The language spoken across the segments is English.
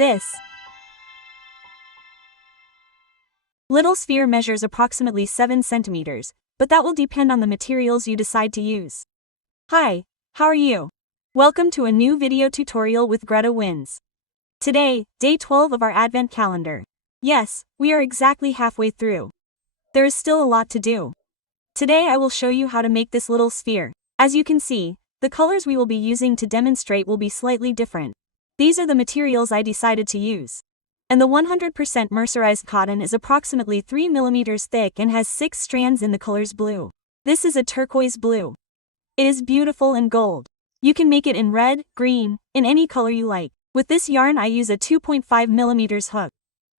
This little sphere measures approximately 7 centimeters, but that will depend on the materials you decide to use. Hi, how are you? Welcome to a new video tutorial with GretaWings. Today, day 12 of our Advent calendar. Yes, we are exactly halfway through. There is still a lot to do. Today I will show you how to make this little sphere. As you can see, the colors we will be using to demonstrate will be slightly different. These are the materials I decided to use. And the 100% mercerized cotton is approximately 3 millimeters thick and has 6 strands in the colors blue. This is a turquoise blue. It is beautiful and gold. You can make it in red, green, in any color you like. With this yarn I use a 2.5 millimeters hook.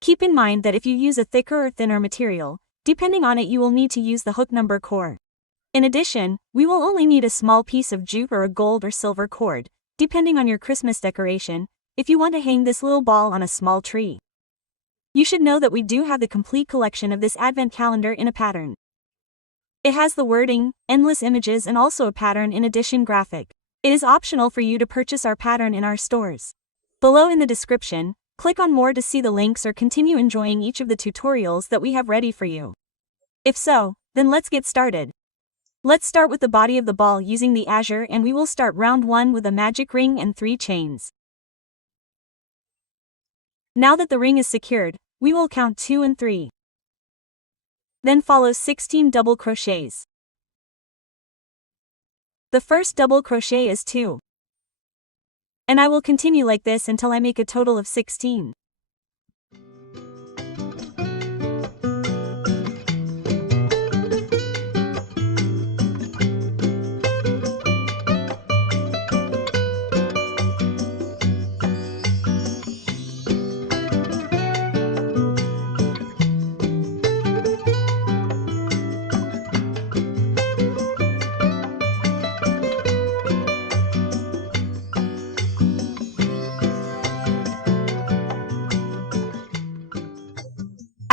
Keep in mind that if you use a thicker or thinner material, depending on it you will need to use the hook number cord. In addition, we will only need a small piece of jute or a gold or silver cord, depending on your Christmas decoration, if you want to hang this little ball on a small tree. You should know that we do have the complete collection of this Advent calendar in a pattern. It has the wording, endless images and also a pattern in addition graphic. It is optional for you to purchase our pattern in our stores. Below in the description, click on more to see the links or continue enjoying each of the tutorials that we have ready for you. If so, then let's get started. Let's start with the body of the ball using the azure, and we will start round 1 with a magic ring and 3 chains. Now that the ring is secured, we will count 2 and 3. Then follow 16 double crochets. The first double crochet is 2. And I will continue like this until I make a total of 16.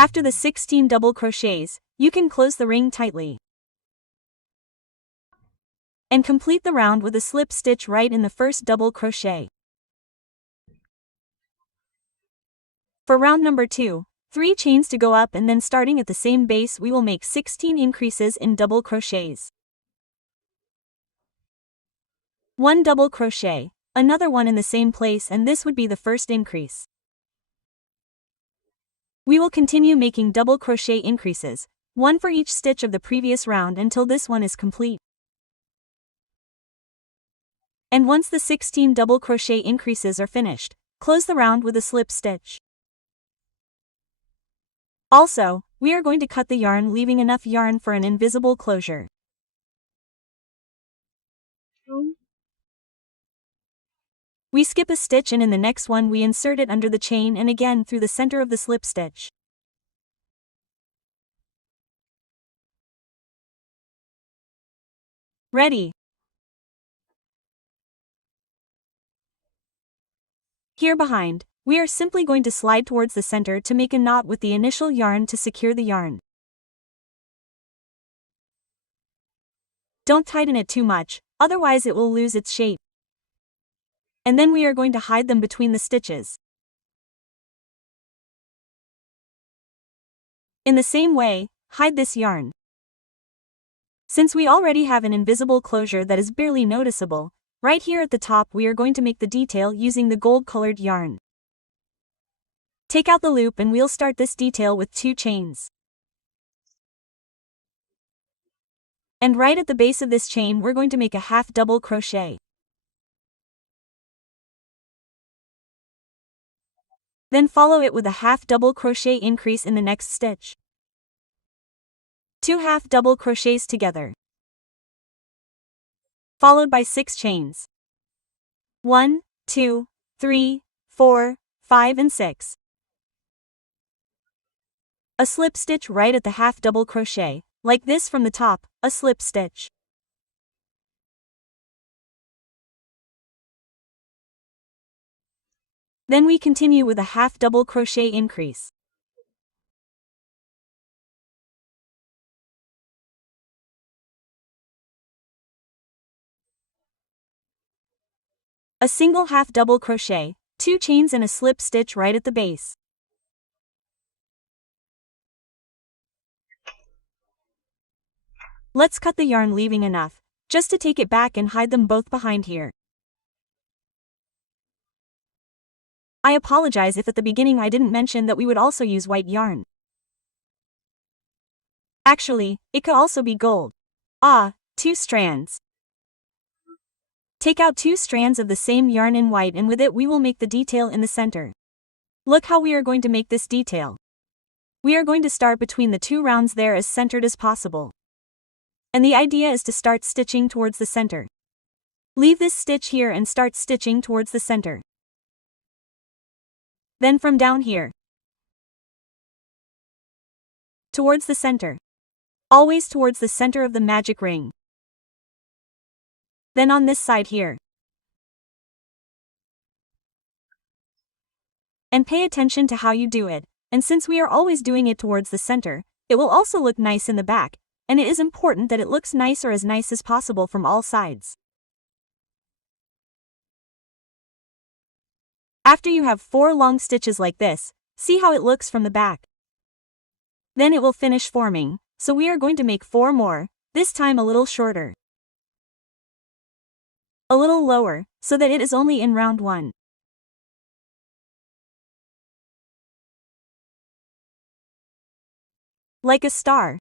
After the 16 double crochets, you can close the ring tightly. And complete the round with a slip stitch right in the first double crochet. For round number 2, 3 chains to go up, and then starting at the same base we will make 16 increases in double crochets. 1 double crochet, another one in the same place, and this would be the first increase. We will continue making double crochet increases, 1 for each stitch of the previous round until this one is complete. And once the 16 double crochet increases are finished, close the round with a slip stitch. Also, we are going to cut the yarn, leaving enough yarn for an invisible closure. We skip a stitch, and in the next one we insert it under the chain and again through the center of the slip stitch. Ready. Here behind, we are simply going to slide towards the center to make a knot with the initial yarn to secure the yarn. Don't tighten it too much, otherwise it will lose its shape. And then we are going to hide them between the stitches. In the same way, hide this yarn. Since we already have an invisible closure that is barely noticeable, right here at the top we are going to make the detail using the gold-colored yarn. Take out the loop and we'll start this detail with 2 chains. And right at the base of this chain we're going to make a half double crochet. Then follow it with a half double crochet increase in the next stitch. 2 half double crochets together, followed by 6 chains. 1, 2, 3, 4, 5 and 6. A slip stitch right at the half double crochet, like this from the top, a slip stitch. Then we continue with a half double crochet increase. A single half double crochet, 2 chains and a slip stitch right at the base. Let's cut the yarn leaving enough, just to take it back and hide them both behind here. I apologize if at the beginning I didn't mention that we would also use white yarn. Actually, it could also be gold. 2 strands. Take out 2 strands of the same yarn in white, and with it we will make the detail in the center. Look how we are going to make this detail. We are going to start between the 2 rounds there as centered as possible. And the idea is to start stitching towards the center. Leave this stitch here and start stitching towards the center. Then from down here, towards the center. Always towards the center of the magic ring. Then on this side here. And pay attention to how you do it, and since we are always doing it towards the center, it will also look nice in the back, and it is important that it looks nice or as nice as possible from all sides. After you have 4 long stitches like this, see how it looks from the back. Then it will finish forming, so we are going to make 4 more, this time a little shorter. A little lower, so that it is only in round 1. Like a star.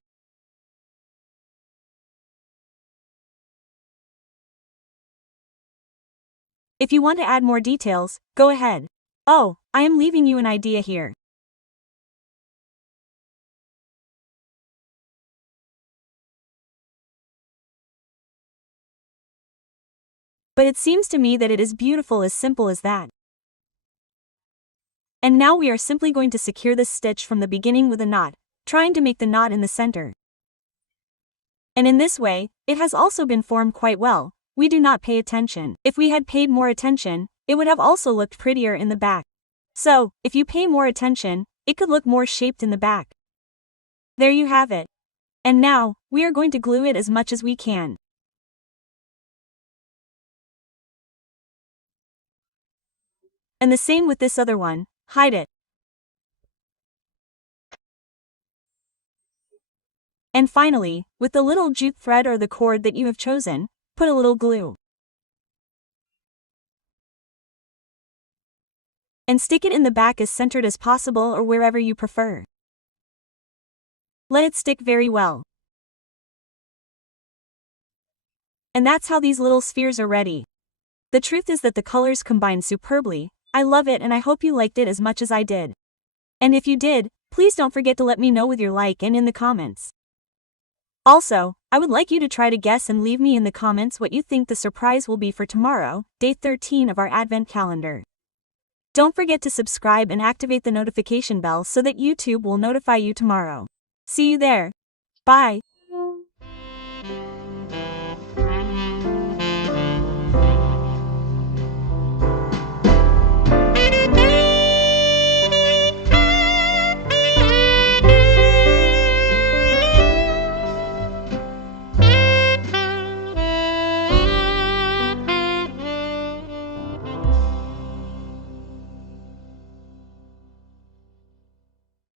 If you want to add more details, go ahead. Oh, I am leaving you an idea here. But it seems to me that it is beautiful, as simple as that. And now we are simply going to secure this stitch from the beginning with a knot, trying to make the knot in the center. And in this way, it has also been formed quite well. We do not pay attention. If we had paid more attention, it would have also looked prettier in the back. So, if you pay more attention, it could look more shaped in the back. There you have it. And now, we are going to glue it as much as we can. And the same with this other one, hide it. And finally, with the little jute thread or the cord that you have chosen, put a little glue. And stick it in the back as centered as possible or wherever you prefer. Let it stick very well. And that's how these little spheres are ready. The truth is that the colors combine superbly. I love it, and I hope you liked it as much as I did. And if you did, please don't forget to let me know with your like and in the comments. Also, I would like you to try to guess and leave me in the comments what you think the surprise will be for tomorrow, day 13 of our Advent calendar. Don't forget to subscribe and activate the notification bell so that YouTube will notify you tomorrow. See you there. Bye.